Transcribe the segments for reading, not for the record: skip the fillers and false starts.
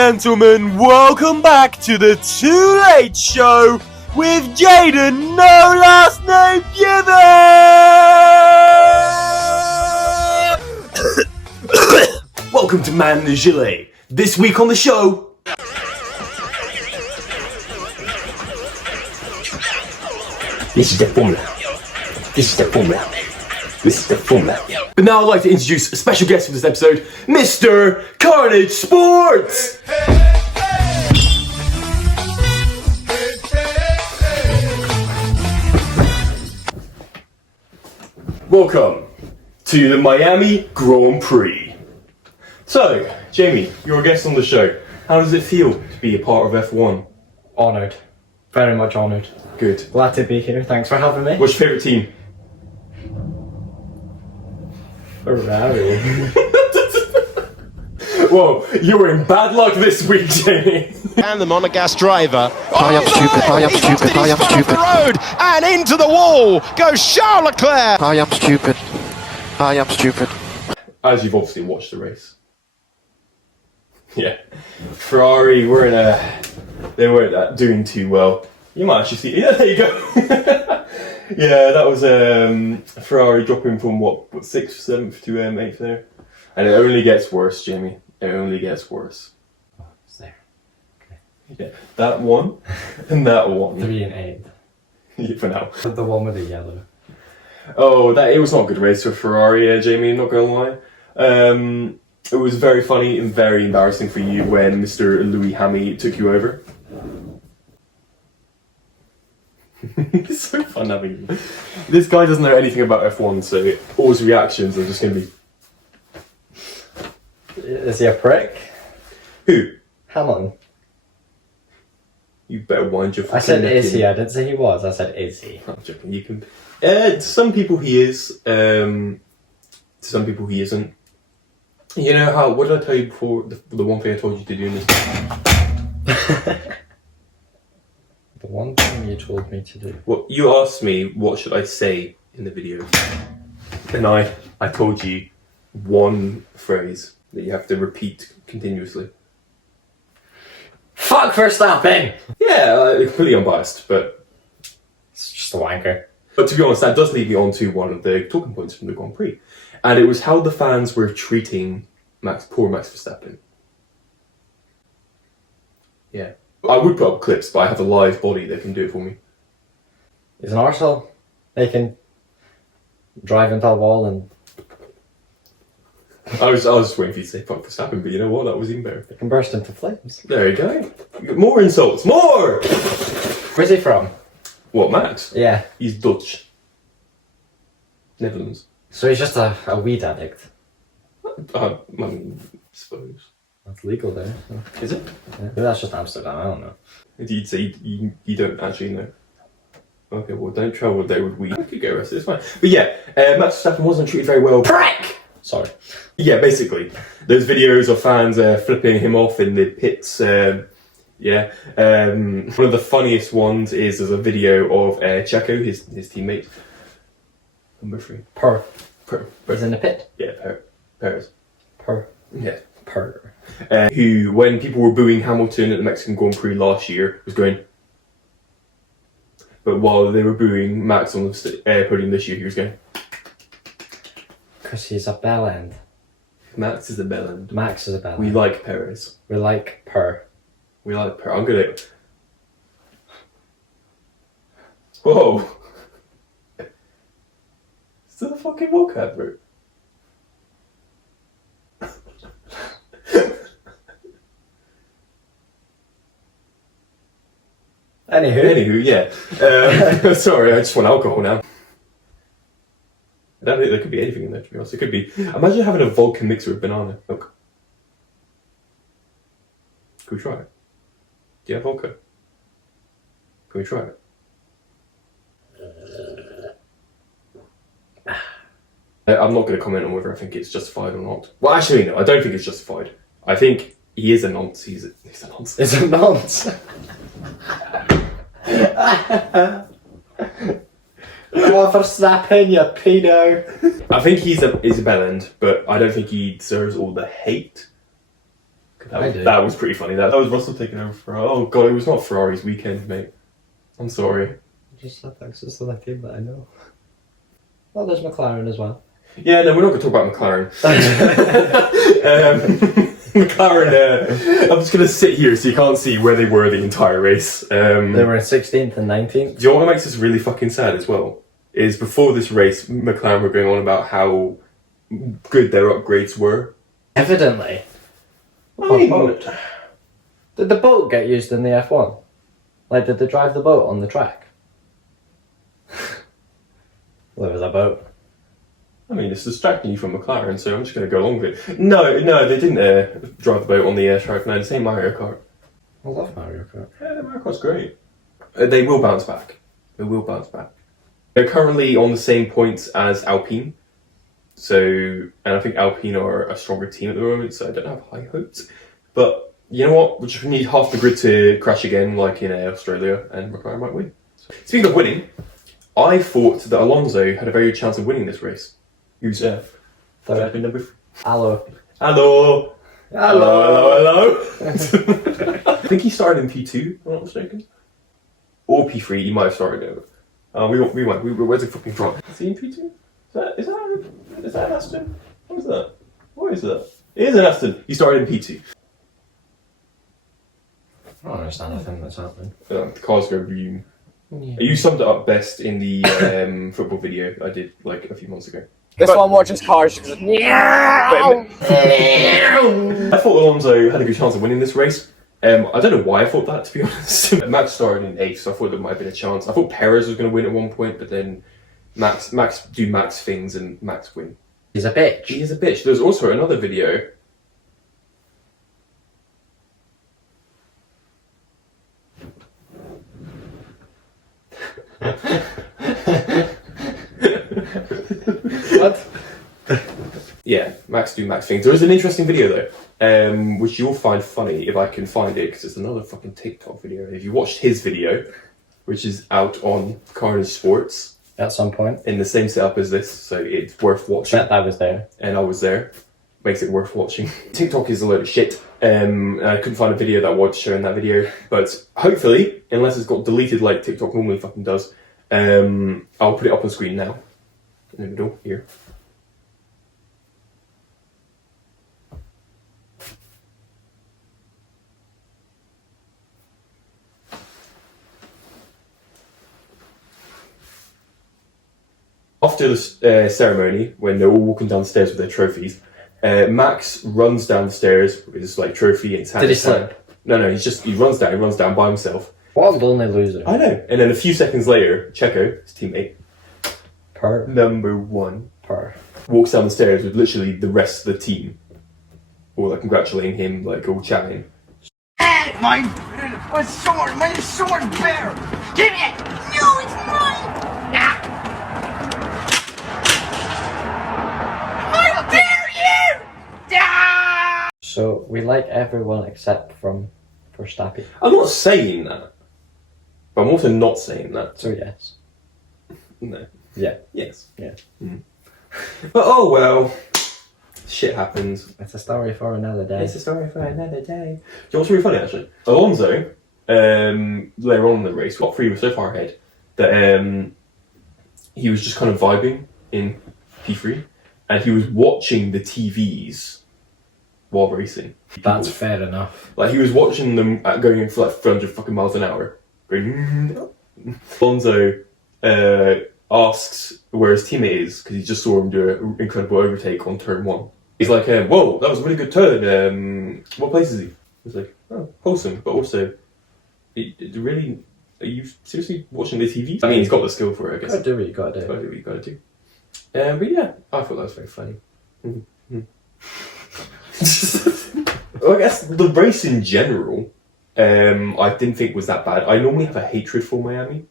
gentlemen, welcome back to the Too Late Show with Jaden, no last name given! Welcome to Man the Gilet. This week on the show... This is the formula. This is the formula. This is the formula. But now I'd like to introduce a special guest for this episode, Mr. Carnage Sports! Welcome to the Miami Grand Prix. So, Jamie, you're a guest on the show. How does it feel to be a part of F1? Honoured. Very much honoured. Good. Glad to be here. Thanks for having me. What's your favourite team? Ferrari. Whoa, you're in bad luck this week, Jamie. And the monogas driver. I am stupid, I am stupid, I am stupid. The road and into the wall goes Charles Leclerc. I am stupid. I am stupid. As you've obviously watched the race. Yeah. Ferrari they weren't doing too well. You might actually see, yeah, there you go. Yeah, that was Ferrari dropping from what 6th, 7th to 8th there. And it only gets worse, Jamie. It only gets worse. Oh, it's there. Okay. Yeah, that one and that one. 3 and 8. Yeah, for now. The one with the yellow. Oh, it was not a good race for Ferrari, Jamie, not gonna lie. It was very funny and very embarrassing for you when Mr. Louis Hammy took you over. It's so fun having you. This guy doesn't know anything about F1, so all his reactions are just gonna be... Is he a prick? Who? Hamilton. You better wind your... I said is he, I didn't say he was, I said is he. I'm joking, you can... to some people he is, to some people he isn't. You know how, what did I tell you before, the one thing I told you to do in this? The one thing you told me to do. Well, you asked me what should I say in the video, and I told you one phrase that you have to repeat continuously. Fuck Verstappen! Yeah, completely unbiased, but It's just a wanker. But to be honest, that does lead me on to one of the talking points from the Grand Prix. And it was how the fans were treating poor Max Verstappen. Yeah. I would put up clips, but I have a live body that can do it for me. He's an arsehole. They can drive into a wall and I was just waiting for you to say fuck Verstappen, but you know what? That was even better. they can burst into flames. There you go. More insults. More! Where's he from? What, Max? Yeah. He's Dutch. Netherlands. So he's just a weed addict. I suppose. That's legal there. So. Is it? Yeah. Maybe that's just Amsterdam, I don't know. You'd say you don't actually know. Okay, well, don't travel there with weed. I could get arrested, it's fine. But yeah, Max Verstappen wasn't treated very well. Prick! Sorry. Yeah, basically. There's videos of fans flipping him off in the pits. Yeah. One of the funniest ones is there's a video of Checo, his teammate. Number 3. Per. He's in the pit. Yeah, Perez. Yeah. Per. Who, when people were booing Hamilton at the Mexican Grand Prix last year, was going... But while they were booing Max on the podium this year, he was going... Because he's a bellend. Max is a bellend. Max is a bellend. We like Perez. We like Per. We like Perez. I'm gonna... Whoa! Is that a fucking walk advert? Anywho, yeah. Sorry, I just want alcohol now. I don't think there could be anything in there, to be honest. It could be... Imagine having a vodka mixer with banana milk. Can we try it? Do you have vodka? Can we try it? I'm not going to comment on whether I think it's justified or not. Well, actually, no, I don't think it's justified. I think he is a nonce. He's a nonce. It's a nonce. Oh, Verstappen, you pedo. I think he's a bellend, but I don't think he deserves all the hate. That was pretty funny. That was Russell taking over for. Oh god, it was not Ferrari's weekend, mate. I'm sorry. Just that's just the team that I know. Well, there's McLaren as well. Yeah, no, we're not going to talk about McLaren. McLaren, I'm just going to sit here so you can't see where they were the entire race. They were in 16th and 19th. Do you know what makes this really fucking sad as well? Is before this race, McLaren were going on about how good their upgrades were. Evidently. I mean, Did the boat get used in the F1? Like, did they drive the boat on the track? Well, there was a boat. I mean, it's distracting you from McLaren, so I'm just going to go along with it. No, they didn't drive the boat on the track. No, the same Mario Kart. I love Mario Kart. Yeah, Mario Kart's great. They will bounce back. They will bounce back. They're currently on the same points as Alpine. And I think Alpine are a stronger team at the moment, so I don't have high hopes. But you know what? We just need half the grid to crash again, like in Australia, and McLaren might win. Speaking of winning, I thought that Alonso had a very good chance of winning this race. Who's Third. number 3? Hello. Hello. Hello. I think he started in P2, if I'm not mistaken. Or P3, he might have started over. Where's the fucking truck? Is he in P2? Is that an Aston? What is that? What is that? It is an Aston. He started in P2. I don't understand anything that's happening. The cars go boom. Yeah. You summed it up best in the football video I did like a few months ago. This one watches cars. I thought Alonso had a good chance of winning this race. I don't know why I thought that, to be honest. Max started in 8th, so I thought there might have been a chance. I thought Perez was going to win at one point, but then Max do Max things and Max win. He's a bitch. He is a bitch. There's also another video. What? Yeah, Max do Max things. There is an interesting video though, which you'll find funny if I can find it, because it's another fucking TikTok video. If you watched his video, which is out on Carnage Sports At some point. in the same setup as this, so it's worth watching. Bet I was there. And I was there. Makes it worth watching. TikTok is a load of shit. I couldn't find a video that was showing that video, but hopefully, unless it's got deleted like TikTok normally fucking does, I'll put it up on screen now. In the middle here. After the ceremony, when they're all walking downstairs with their trophies, Max runs down the stairs with his like trophy in his hand. Did he slip? No, he runs down by himself. What a lonely loser. I know. And then a few seconds later, Checo, his teammate, Per. number 1, Per. walks down the stairs with literally the rest of the team, all like congratulating him, like all chatting. My sword bear! Give me it! No, it's mine! I dare you! So we like everyone except from Verstappen. I'm not saying that, but I'm also not saying that. So yes. No. Yeah. Yes. Yeah. Mm. But oh well, shit happens. It's a story for another day. It's a story for another day. Do you know what's really funny actually? Alonso, later on in the race, got 3 was so far ahead that he was just kind of vibing in P3, and he was watching the TVs while racing. That's fair enough. Like he was watching them going for like 300 fucking miles an hour. Alonso asks where his teammate is because he just saw him do an incredible overtake on turn 1. He's like, whoa, that was a really good turn. What place is he? He's like, oh, wholesome, but also, really, are you seriously watching the TV? I mean, he's got the skill for it, I guess. Gotta do what you gotta do. Gotta do what you gotta do. But yeah, I thought that was very funny. Well, I guess the race in general, I didn't think was that bad. I normally have a hatred for Miami.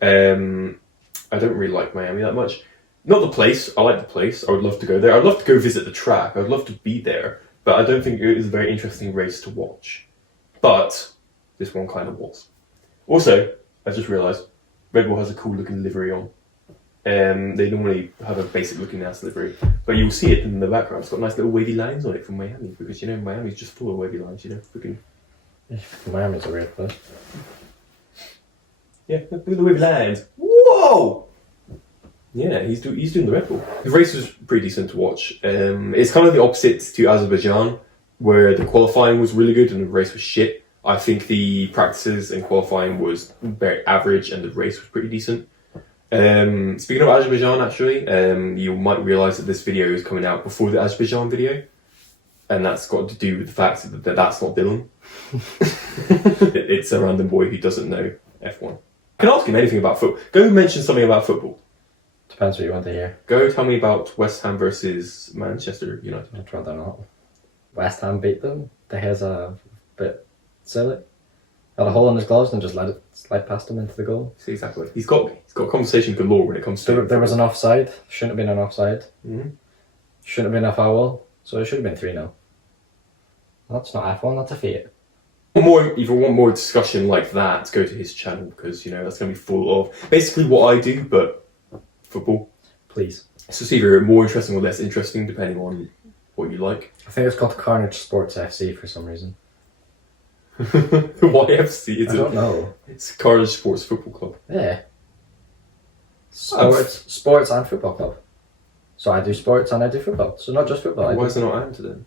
I don't really like Miami that much. Not the place. I like the place. I would love to go there. I'd love to go visit the track. I'd love to be there. But I don't think it is a very interesting race to watch. But this one kind of was. Also, I just realised Red Bull has a cool looking livery on. They normally have a basic looking NASA livery, but you'll see it in the background. It's got nice little wavy lines on it from Miami, because Miami's just full of wavy lines. Freaking. Miami's a weird place. Yeah, look at the wavy lines. Whoa! Yeah, he's doing the Red Bull. The race was pretty decent to watch. It's kind of the opposite to Azerbaijan, where the qualifying was really good and the race was shit. I think the practices and qualifying was very average and the race was pretty decent. Speaking of Azerbaijan, actually, you might realise that this video is coming out before the Azerbaijan video, and that's got to do with the fact that that's not Dylan. It's a random boy who doesn't know F1. I can ask him anything about football. Go mention something about football. Depends what you want to hear. Go tell me about West Ham versus Manchester United. I'd rather not. West Ham beat them. De Gea's a bit silly. Had a hole in his gloves and just let it slide past him into the goal. See, exactly. He's got conversation galore when it comes to... There was an offside. Shouldn't have been an offside. Mm-hmm. Shouldn't have been a foul. So it should have been 3-0. That's not F1, that's a Fiat. If you want more discussion like that, go to his channel, because, that's going to be full of basically what I do, but football. Please. So it's either more interesting or less interesting, depending on what you like. I think it's called Carnage Sports FC for some reason. YFC? I don't know. It's Carnage Sports Football Club. Yeah. Sports and football club. So I do sports and I do football. So not just football. Why is there not Anta then?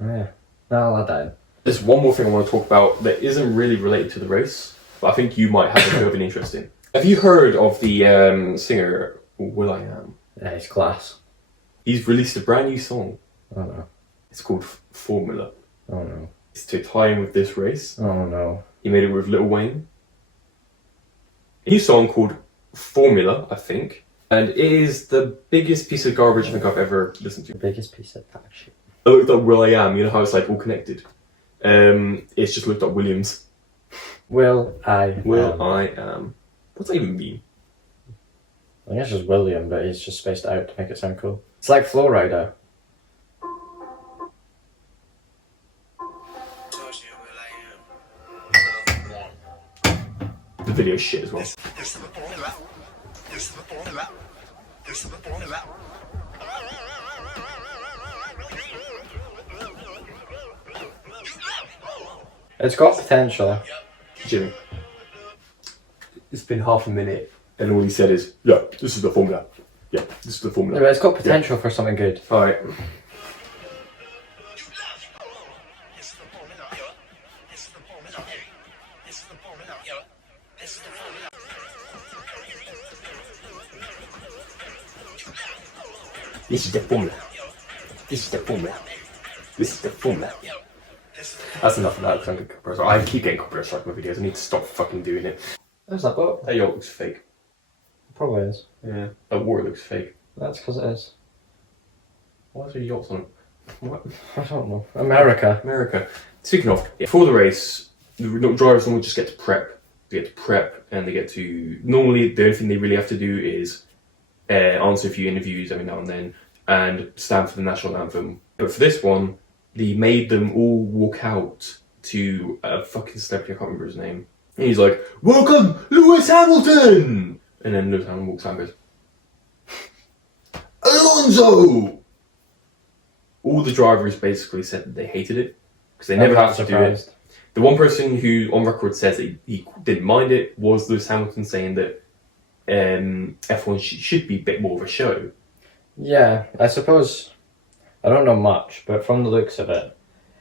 Yeah. No, I'll add that in. There's one more thing I want to talk about that isn't really related to the race, but I think you might have a bit of an interest in. Have you heard of the singer will.i.am? Yeah, he's class. He's released a brand new song. Oh no. It's called Formula. Oh no. It's to tie in with this race. Oh no. He made it with Lil Wayne. A new song called Formula, I think. And it is the biggest piece of garbage I think I've ever listened to. The biggest piece of that shit. I looked up will.i.am, you know how it's like all connected. It's just looked up Williams. Will.i.am. What's that even mean? I think it's just William, but he's just spaced out to make it sound cool. It's like Flow Rider. The video's shit as well. It's got potential. Jimmy, it's been half a minute and all he said is, yeah, this is the formula. Yeah, this is the formula. Yeah, but it's got potential for something good. Alright. This is the formula. This is the formula. This is the formula. That's enough of that, because I'm getting copyright. I keep getting copyright strike my videos. I need to stop fucking doing it. There's that boat. That yacht looks fake. It probably is. Yeah. That water looks fake. That's because it is. Why is there yachts on it? What? I don't know. America. Speaking of, before the race, the drivers normally just get to prep. They get to prep and they get to... Normally, the only thing they really have to do is answer a few interviews every now and then and stand for the national anthem. But for this one, they made them all walk out to a fucking celebrity, I can't remember his name. And he's like, "Welcome, Lewis Hamilton!" And then Lewis Hamilton walks out and goes, "Alonso!" All the drivers basically said that they hated it, because they never have to do it. The one person who on record says that he didn't mind it was Lewis Hamilton, saying that F1 should be a bit more of a show. Yeah, I suppose... I don't know much, but from the looks of it,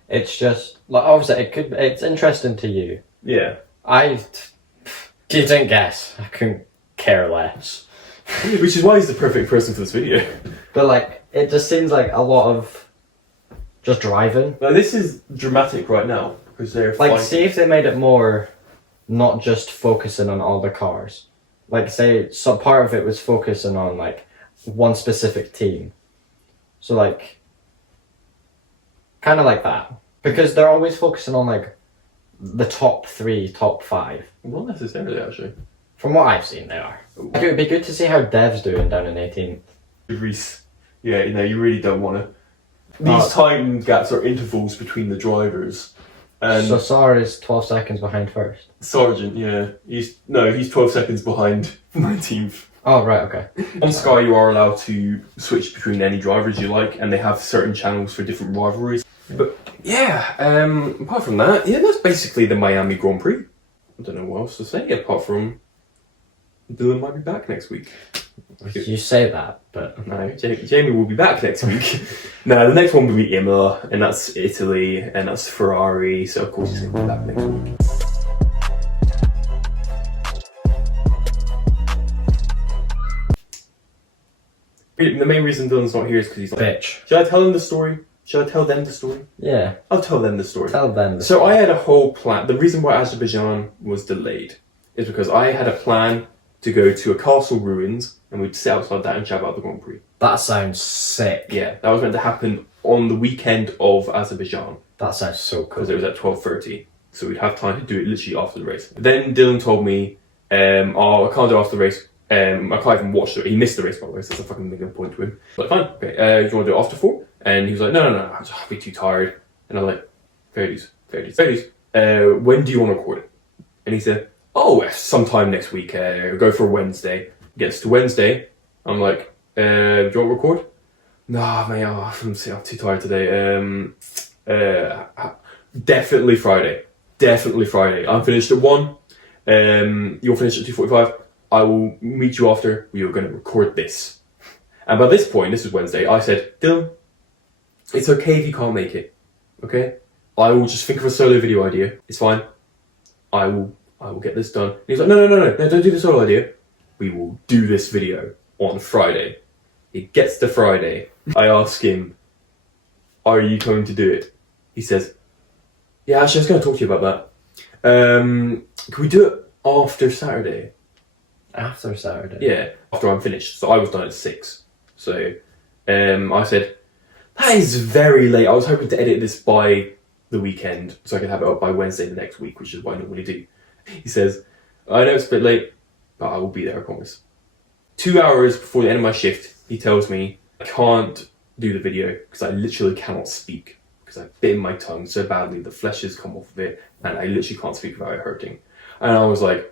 it's just... like obviously, it's interesting to you. Yeah. You didn't guess. I couldn't care less. Which is why he's the perfect person for this video. But it just seems like a lot of just driving. Now this is dramatic right now, because they're fighting. See if they made it more not just focusing on all the cars. Say some part of it was focusing on one specific team. So kind of like that. Because they're always focusing on the top 3, top 5. Not necessarily, actually. From what I've seen, they are. It would be good to see how Dev's doing down in 18th. Reese. Yeah, you really don't want to... These time gaps are intervals between the drivers. And so Sar is 12 seconds behind first. Sargent, yeah. He's 12 seconds behind 19th. Oh, right, okay. On Sky, you are allowed to switch between any drivers you like, and they have certain channels for different rivalries. But yeah, apart from that, yeah, that's basically the Miami Grand Prix. I don't know what else to say apart from Dylan might be back next week. You say that, but... No, Jamie will be back next week. No, the next one will be Imola, and that's Italy, and that's Ferrari, so of course he's going to be back next week. The main reason Dylan's not here is because he's like... Bitch. Should I tell him the story? Should I tell them the story? Yeah. I'll tell them the story. Tell them. So I had a whole plan. The reason why Azerbaijan was delayed is because I had a plan to go to a castle ruins and we'd sit outside that and chat about the Grand Prix. That sounds sick. Yeah, that was meant to happen on the weekend of Azerbaijan That sounds so cool. because it was at 12:30. So we'd have time to do it literally after the race. Then Dylan told me, oh, I can't do it after the race. I can't even watch it. He missed the race, by the way, so that's a fucking big point to him. Like, fine, okay, do you want to do it after 4? And he was like, no, I'll be too tired. And I'm like, fair dues. When do you want to record it? And he said, oh, sometime next week. Go for Wednesday. Gets to Wednesday. I'm like, do you want to record? Nah, mate, I'm too tired today. Definitely Friday. I'm finished at 1. You'll finish at 2:45. I will meet you after. We are going to record this. And by this point, this is Wednesday, I said, Dylan, it's okay if you can't make it. Okay? I will just think of a solo video idea. It's fine. I will get this done. And he's like, no, don't do the solo idea. We will do this video on Friday. It gets to Friday. I ask him, are you going to do it? He says, yeah, actually, I was going to talk to you about that. Can we do it after Saturday? After Saturday? Yeah, after I'm finished. So I was done at 6. So I said, that is very late. I was hoping to edit this by the weekend so I could have it up by Wednesday the next week, which is what I normally do. He says, I know it's a bit late, but I will be there, I promise. 2 hours before the end of my shift, he tells me I can't do the video because I literally cannot speak because I've bitten my tongue so badly the flesh has come off of it and I literally can't speak without it hurting. And I was like,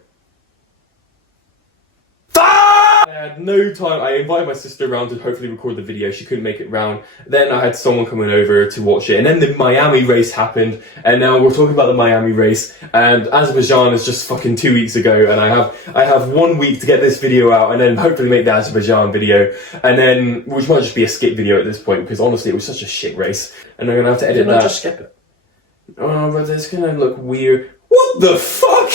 I had no time. I invited my sister around to hopefully record the video. She couldn't make it round. Then I had someone coming over to watch it. And then the Miami race happened. And now we're talking about the Miami race. And Azerbaijan is just fucking 2 weeks ago. And I have 1 week to get this video out and then hopefully make the Azerbaijan video. And then, which might just be a skip video at this point because honestly it was such a shit race. And I'm going to have to edit that. Just skip it. Oh, but it's going to look weird. What the fuck?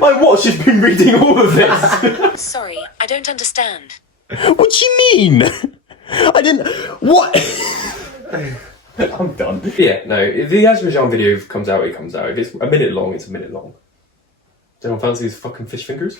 My watch has been reading all of this. Sorry, I don't understand. What do you mean? I didn't. What? I'm done. Yeah, no. If the Azerbaijan video comes out, it comes out. If it's a minute long, it's a minute long. Don't fancy these fucking fish fingers?